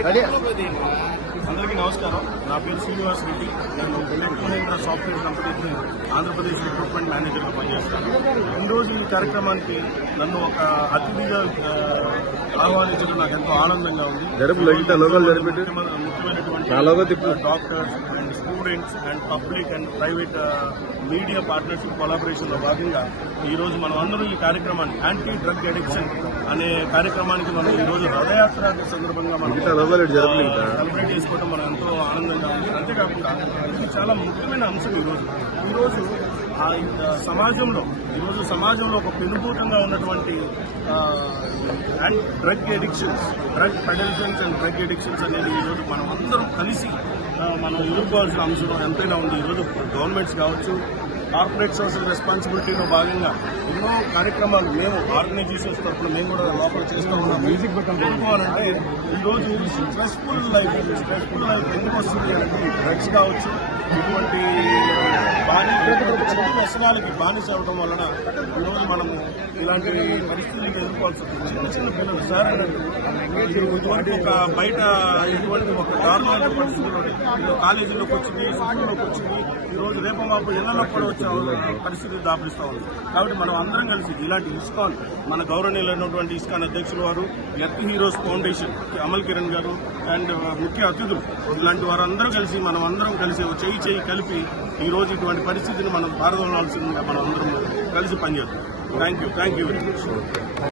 అందరికీ నమస్కారం. నా పేరు శ్రీనివాస్ రెడ్డి. నేను మహేంద్ర సాఫ్ట్వేర్ కంపెనీకి ఆంధ్రప్రదేశ్ రిక్రూట్మెంట్ మేనేజర్గా పనిచేస్తాను. ఈరోజు ఈ కార్యక్రమానికి నన్ను ఒక అతిథిగా ఆహ్వానించడం నాకు ఎంతో ఆనందంగా ఉంది. ముఖ్యమైనటువంటి doctors and students and public and private media partnership collaboration లో భాగంగా ఈ రోజు మనం అందరూ ఈ కార్యక్రమాన్ని యాంటీ డ్రగ్ అడిక్షన్ అనే కార్యక్రమానికి మనం ఈ రోజు రథయాత్ర సందర్భంగా మనం సెలబ్రేట్ చేసుకోవడం మనం ఎంతో ఆనందంగా ఉంది. అంతేకాకుండా ఇది చాలా ముఖ్యమైన అంశం. ఈరోజు సమాజంలో ఒక పెనుభూతంగా ఉన్నటువంటి డ్రగ్ ఎడిక్షన్స్, డ్రగ్ పెడల్షన్స్ అండ్ డ్రగ్ ఎడిక్షన్స్ అనేది ఈరోజు మనం అందరం కలిసి మనం ఎదుర్కోవాల్సిన అంశం ఎంతైనా ఉంది. ఈరోజు గవర్నమెంట్స్ కావచ్చు, కార్పొరేట్ సోషల్ రెస్పాన్సిబిలిటీలో భాగంగా ఎన్నో కార్యక్రమాలు మేము ఆర్గనైజేషన్స్ తరఫున మేము కూడా లోపల చేస్తూ ఉన్నాం. మ్యూజిక్ పెట్టుకోవాలంటే ఈరోజు స్ట్రెస్ఫుల్ లైఫ్ ఎందుకు వస్తుంది అంటే డ్రగ్స్ కావచ్చు, ఇటువంటి చెడు వ్యసనాలకి బానిస అవడం వలన ఈరోజు మనము ఇలాంటి పరిస్థితులకు ఎదుర్కోవాల్సి వస్తుంది. చిన్న పిల్లలు సార్ ఇటువంటి ఒక బయట ఇటువంటి ఒక దారుణమైన పరిస్థితుల్లో కాలేజీలోకి వచ్చింది, స్కూల్లోకి వచ్చింది, ఈరోజు రేపు మాపు ఇళ్లలో కూడా వచ్చే పరిస్థితి దాపరిస్తూ ఉంది. కాబట్టి మనం అందరం కలిసి ఇలాంటి ఇస్కాన్, మన గౌరవనీయులైనటువంటి ఇస్కాన్ అధ్యక్షులు వారు, earth heroes foundation Amal Kiran గారు అండ్ ముఖ్య అతిథులు, ఇలాంటి వారందరూ కలిసి మనం అందరం కలిసి చేయి కలిపి ఈ రోజు ఇటువంటి పరిస్థితిని మనం పారదోలాల్సిందిగా మనం అందరం కలిసి పనిచేస్తాం. Thank you very much.